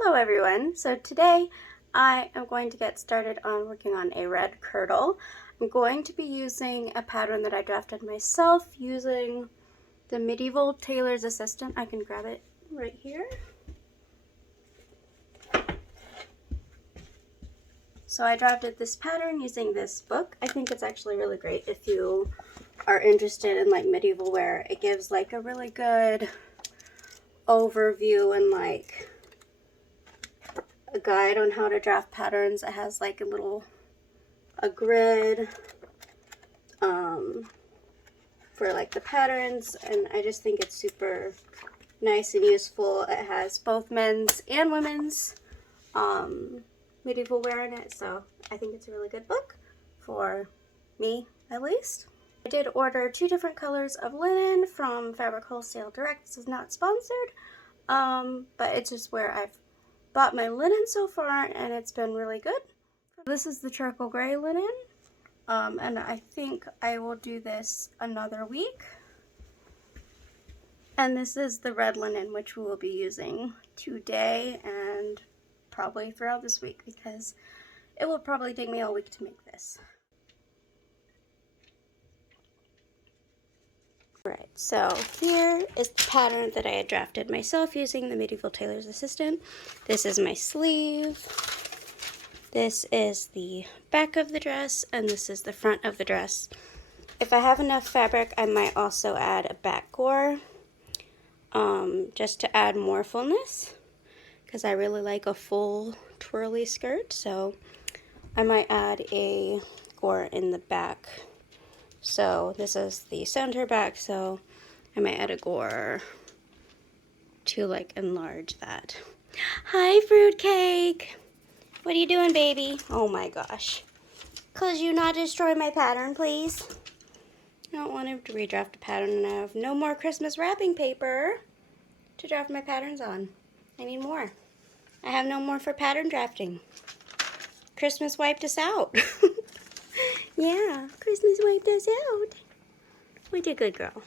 Hello everyone! So today I am going to get started on working on a red kirtle. I'm going to be using a pattern that I drafted myself using the Medieval Tailor's Assistant. I can grab it right here. So I drafted this pattern using this book. I think it's actually really great if you are interested in like medieval wear. It gives like a really good overview and like a guide on how to draft patterns. It has like a grid for like the patterns, and I just think it's super nice and useful. It has both men's and women's medieval wear in it, so I think it's a really good book for me at least. I did order 2 different colors of linen from Fabric Wholesale Direct. This is not sponsored, but it's just where I've bought my linen so far, and it's been really good. This is the charcoal gray linen, and I think I will do this another week. And this is the red linen, which we will be using today and probably throughout this week, because it will probably take me all week to make this. Right, so here is the pattern that I had drafted myself using the Medieval Tailor's Assistant. This is my sleeve. This is the back of the dress, and this is the front of the dress. If I have enough fabric, I might also add a back gore, just to add more fullness, because I really like a full twirly skirt, so I might add a gore in the back. So this is the center back, so I might add a gore to like enlarge that. Hi, fruitcake! What are you doing, baby? Oh my gosh. Could you not destroy my pattern, please? I don't want him to redraft a pattern, and I have no more Christmas wrapping paper to draft my patterns on. I need more. I have no more for pattern drafting. Christmas wiped us out. Yeah, Christmas wiped us out. We did good, girl.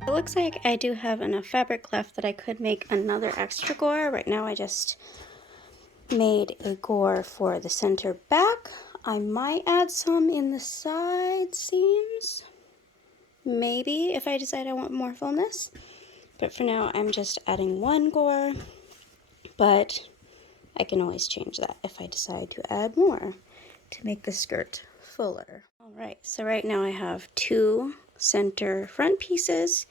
It looks like I do have enough fabric left that I could make another extra gore. Right now I just made a gore for the center back. I might add some in the side seams, maybe, if I decide I want more fullness. But for now I'm just adding one gore, but I can always change that if I decide to add more to make the skirt fuller. Alright, so right now I have 2 center front pieces,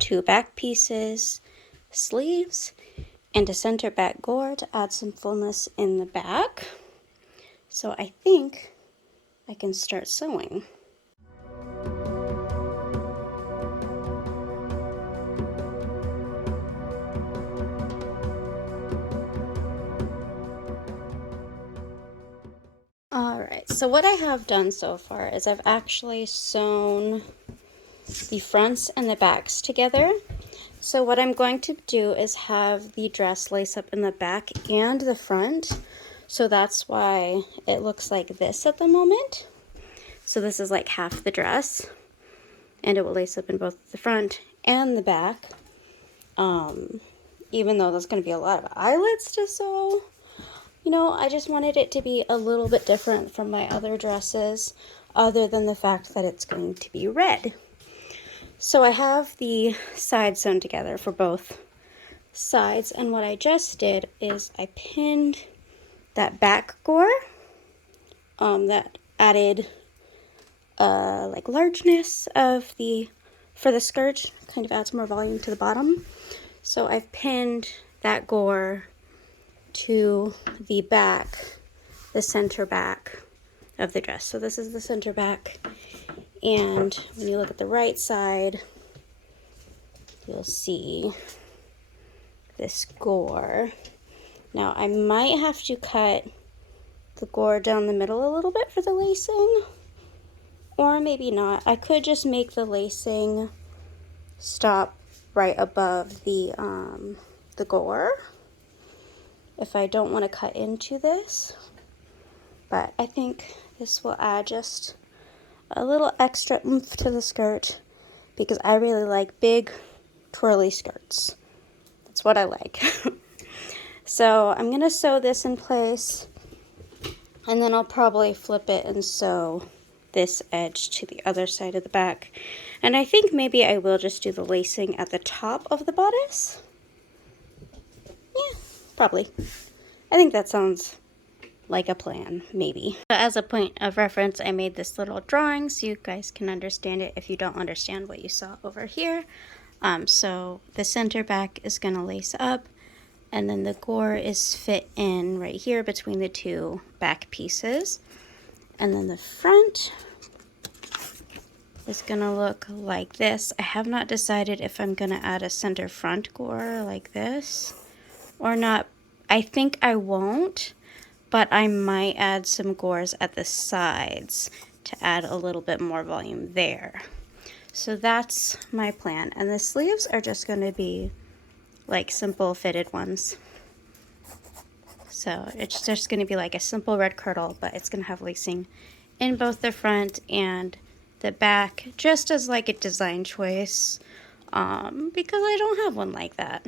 2 back pieces, sleeves, and a center back gore to add some fullness in the back. So I think I can start sewing. Alright, so what I have done so far is I've actually sewn the fronts and the backs together. So what I'm going to do is have the dress lace up in the back and the front. So that's why it looks like this at the moment. So this is like half the dress, and it will lace up in both the front and the back. Even though there's going to be a lot of eyelets to sew, you know, I just wanted it to be a little bit different from my other dresses, other than the fact that it's going to be red. So I have the sides sewn together for both sides, and what I just did is I pinned that back gore that added like largeness of for the skirt, kind of adds more volume to the bottom. So I've pinned that gore to the back, the center back of the dress. So this is the center back, and when you look at the right side, you'll see this gore. Now I might have to cut the gore down the middle a little bit for the lacing, or maybe not. I could just make the lacing stop right above the gore if I don't want to cut into this, but I think this will add just a little extra oomph to the skirt, because I really like big twirly skirts. That's what I like. So I'm gonna sew this in place, and then I'll probably flip it and sew this edge to the other side of the back. And I think maybe I will just do the lacing at the top of the bodice. Yeah, probably. I think that sounds like a plan, maybe. As a point of reference, I made this little drawing so you guys can understand it if you don't understand what you saw over here. So the center back is gonna lace up, and then the gore is fit in right here between the two back pieces. And then the front is gonna look like this. I have not decided if I'm gonna add a center front gore like this or not. I think I won't, but I might add some gores at the sides to add a little bit more volume there. So that's my plan. And the sleeves are just gonna be like simple fitted ones. So it's just going to be like a simple red kirtle, but it's going to have lacing in both the front and the back, just as like a design choice, because I don't have one like that.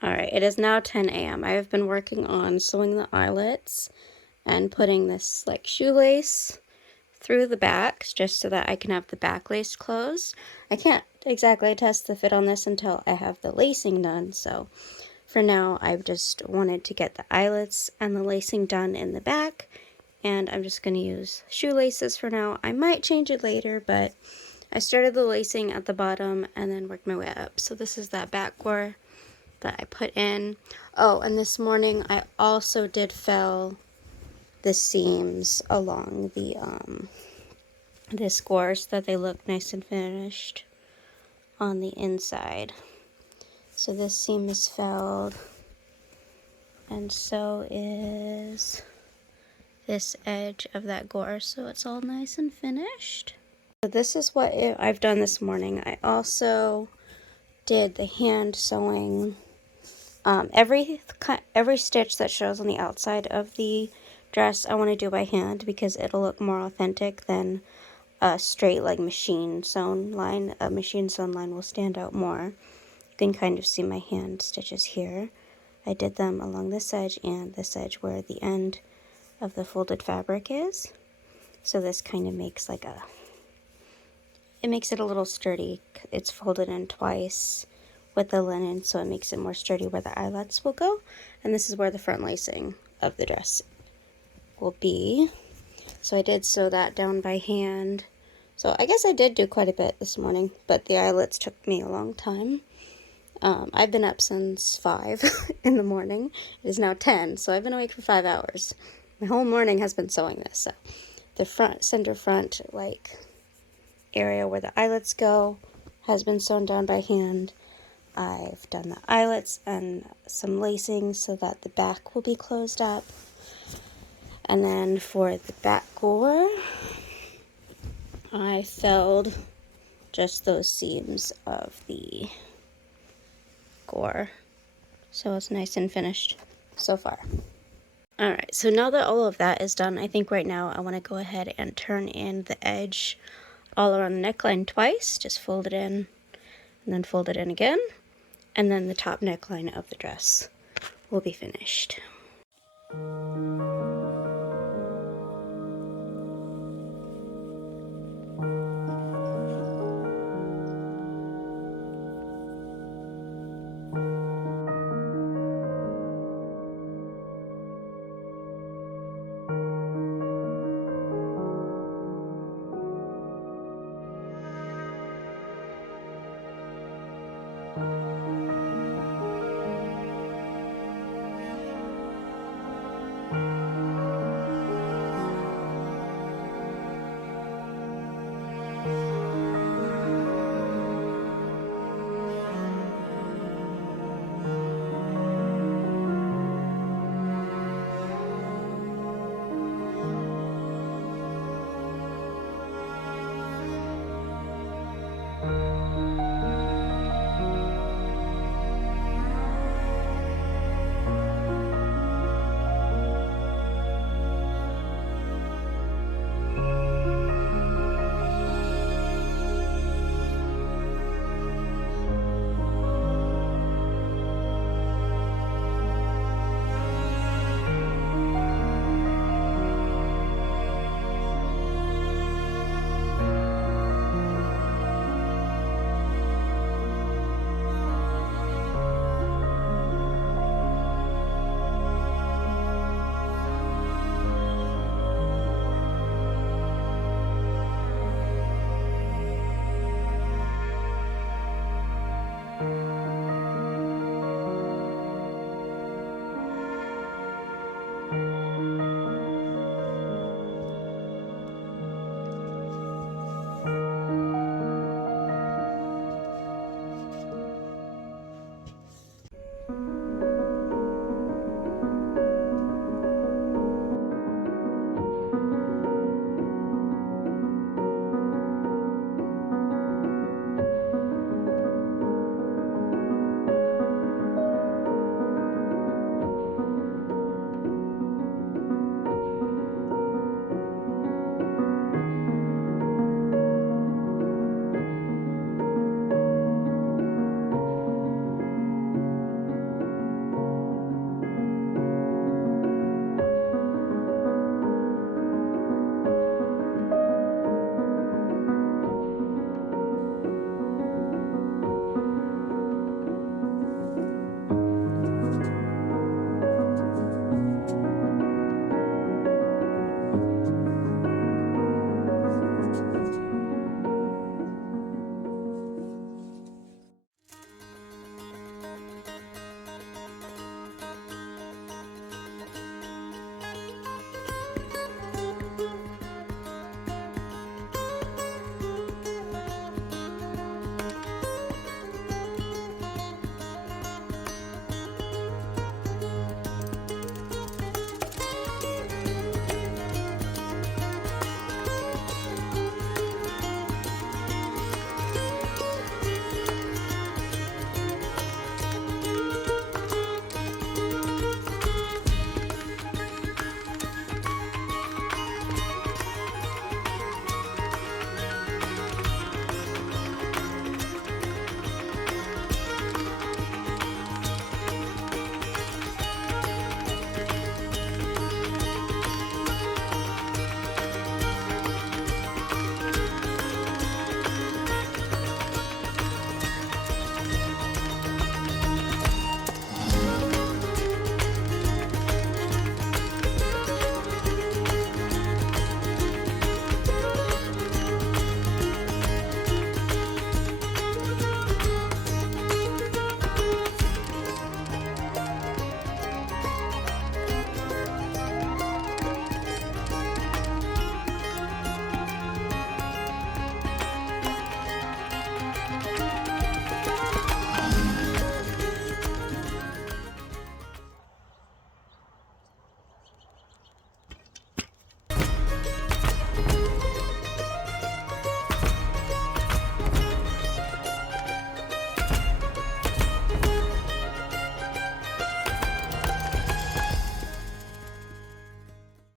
Alright, it is now 10 a.m. I have been working on sewing the eyelets and putting this like shoelace through the backs just so that I can have the back lace closed. I can't exactly test the fit on this until I have the lacing done, so for now I've just wanted to get the eyelets and the lacing done in the back, and I'm just going to use shoelaces for now. I might change it later, but I started the lacing at the bottom and then worked my way up. So this is that back gore that I put in. Oh, and this morning I also did fell the seams along the this gore so that they look nice and finished on the inside. So this seam is felled, and so is this edge of that gore, so it's all nice and finished. So this is what I've done this morning. I also did the hand sewing. Every stitch that shows on the outside of the dress I want to do by hand, because it'll look more authentic than a straight like machine sewn line. A machine sewn line will stand out more. You can kind of see my hand stitches here. I did them along this edge and this edge where the end of the folded fabric is. So this kind of makes like it makes it a little sturdy. It's folded in twice with the linen so it makes it more sturdy where the eyelets will go. And this is where the front lacing of the dress will be. So I did sew that down by hand. So I guess I did do quite a bit this morning, but the eyelets took me a long time. I've been up since 5 in the morning. It is now 10, so I've been awake for 5 hours. My whole morning has been sewing this. So the center front, like, area where the eyelets go has been sewn down by hand. I've done the eyelets and some lacing so that the back will be closed up. And then for the back gore, I filled just those seams of the gore. So it's nice and finished so far. Alright, so now that all of that is done, I think right now I want to go ahead and turn in the edge all around the neckline twice. Just fold it in and then fold it in again. And then the top neckline of the dress will be finished.